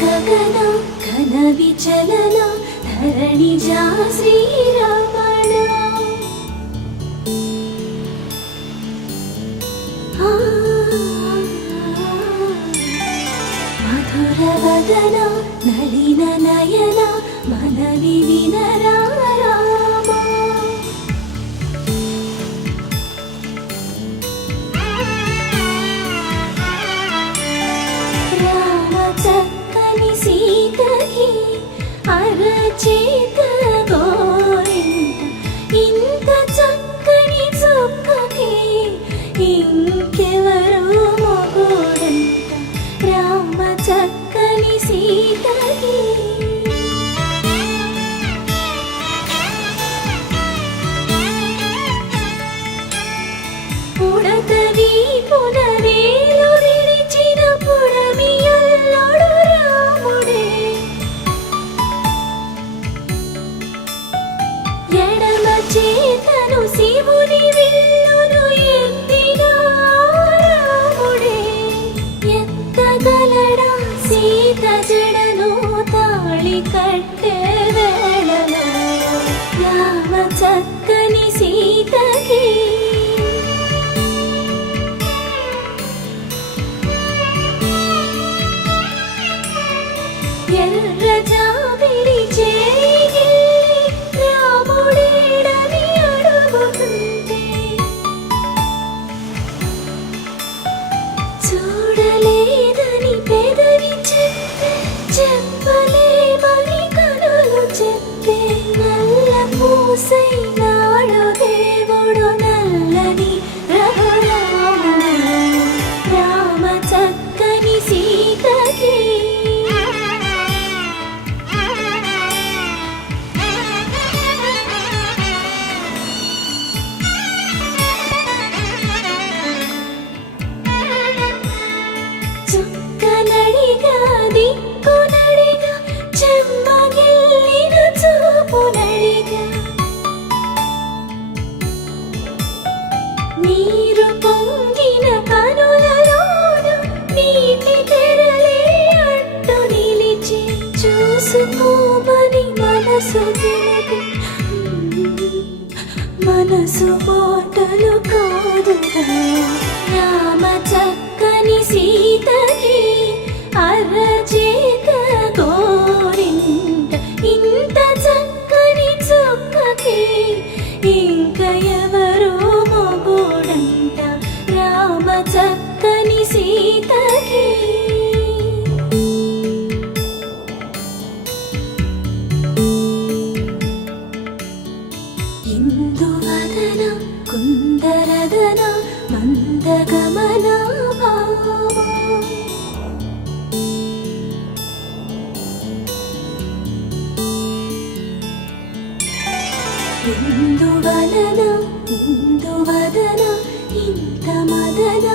ಗಗನ ಘನ ವಿಚಲನ ಧರಣಿಜ ಶ್ರೀರಮಣ ಮಧುರ ವದನ ನಳಿನ ನಯನ ಮನವಿ ವಿನರ ರಾಮ ರಾಮ ಚಕ್ಕನಿ ಸೀತಗೆ ಅರచేత గోరింట ఇంత చక్కని చుక్కకి ఇంకెవరు మొగుడంట రామ చక్కని సీతకి ఉడతవి పునవేలు విడిచిన పుడమియల్లోడు రాముడే ఎడమ చేతను శివుని విల్లును ఎత్తిన రాముడే ఎత్తగలడా సీత జడను తాళి కట్టే వేళలో రామ చక్కని సీతకి ఎర్ర జాబిలి చేయి రాముడేడని అడుగుతుంటే చూడలేదని పెదవి చెప్పే చెప్పలేమని కనులు చెప్పే నల్ల పూసై నాడు దేవుడు నల్లని రఘురాముడు రామ చక్కని సీతకి చుక్కనడిగా దిక్కునడిగా చెమ్మగిల్లిన చూపునడిగా నీరు పొంగిన కనులలోన నీటి తెరలే అడ్డు నిలిచి చూసుకోమని మనసు తెలిపి మనసు మాటలు కాదుగా రామ చక్కని సీతకి అరచేత గోరింట ఇంత చక్కని చుక్కకి ఇంక ఎవరు మొగుడంట రామ చక్కని సీతకి ఇందువదన కుందరదన మందగమన భావ ఇందువలన ఇందువదన ఇంత మదన